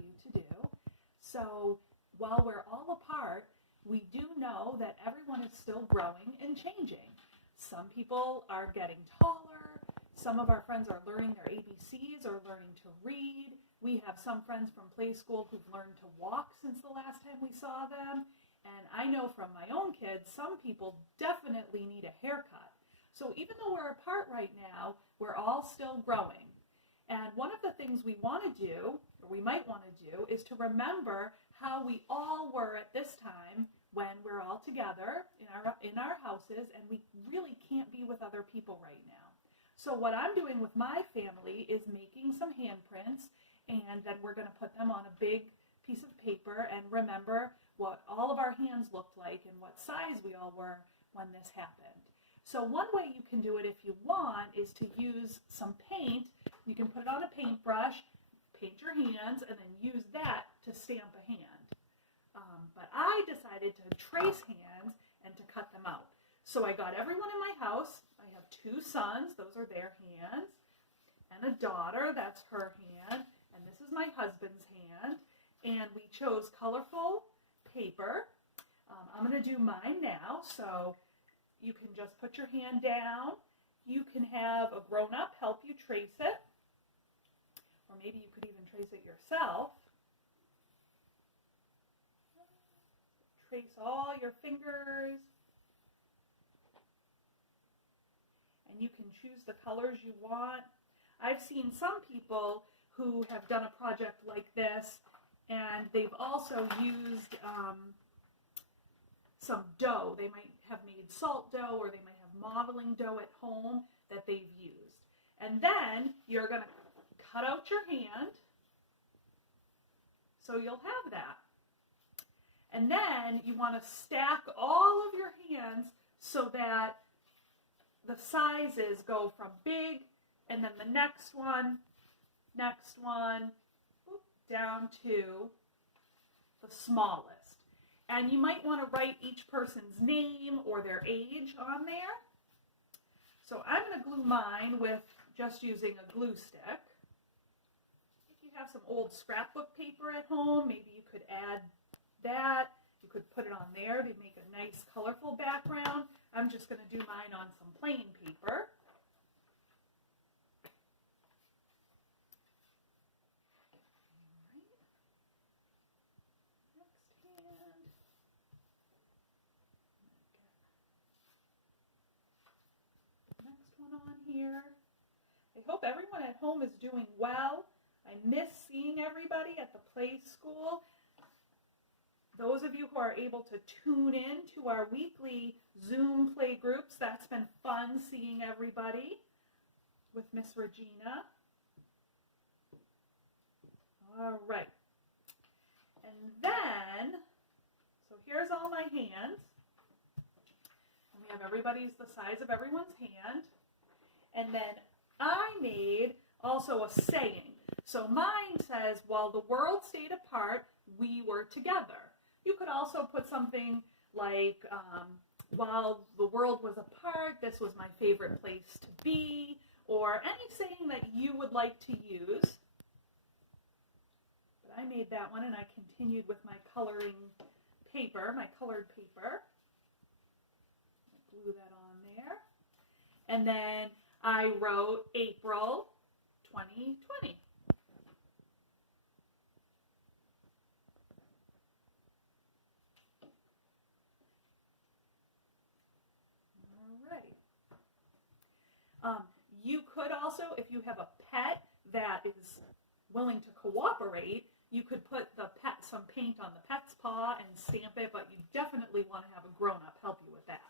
you to do. So while we're all apart, we do know that everyone is still growing and changing. Some people are getting taller. Some of our friends are learning their ABCs or learning to read. We have some friends from play school who've learned to walk since the last time we saw them. And I know from my own kids, some people definitely need a haircut. So even though we're apart right now, we're all still growing. And one of the things we want to do, or we might want to do, is to remember how we all were at this time when we're all together in our houses and we really can't be with other people right now. So what I'm doing with my family is making some handprints, and then we're going to put them on a big piece of paper and remember what all of our hands looked like and what size we all were when this happened. So one way you can do it if you want is to use some paint. You can put it on a paintbrush, paint your hands, and then use that to stamp a hand. But I decided to trace hands and to cut them out. So I got everyone in my house. I have 2 sons, those are their hands, and a daughter, that's her hand, and this is my husband's hand. And we chose colorful paper. I'm going to do mine now, so you can just put your hand down. You can have a grown-up help you trace it, or maybe you could even trace it yourself. Trace all your fingers. And you can choose the colors you want. I've seen some people who have done a project like this, and they've also used some dough. They might have made salt dough, or they might have modeling dough at home that they've used. And then you're going to cut out your hand, so you'll have that. And then you want to stack all of your hands so that the sizes go from big, and then the next one, down to the smallest. And you might want to write each person's name or their age on there. So I'm going to glue mine with just using a glue stick. If you have some old scrapbook paper at home, maybe you could add that. You could put it on there to make a nice colorful background. I'm just going to do mine on some plain paper. Next one on here. I hope everyone at home is doing well. I miss seeing everybody at the play school. Those of you who are able to tune in to our weekly Zoom play groups, that's been fun seeing everybody with Miss Regina. All right. And then, so here's all my hands. And we have everybody's the size of everyone's hand. And then I made also a saying. So mine says, while the world stayed apart, we were together. You could also put something like, while the world was apart, this was my favorite place to be, or any saying that you would like to use. But I made that one, and I continued with my coloring paper, my colored paper. Glue that on there. And then I wrote April 2020. You could also, if you have a pet that is willing to cooperate, you could put some paint on the pet's paw and stamp it, but you definitely want to have a grown-up help you with that.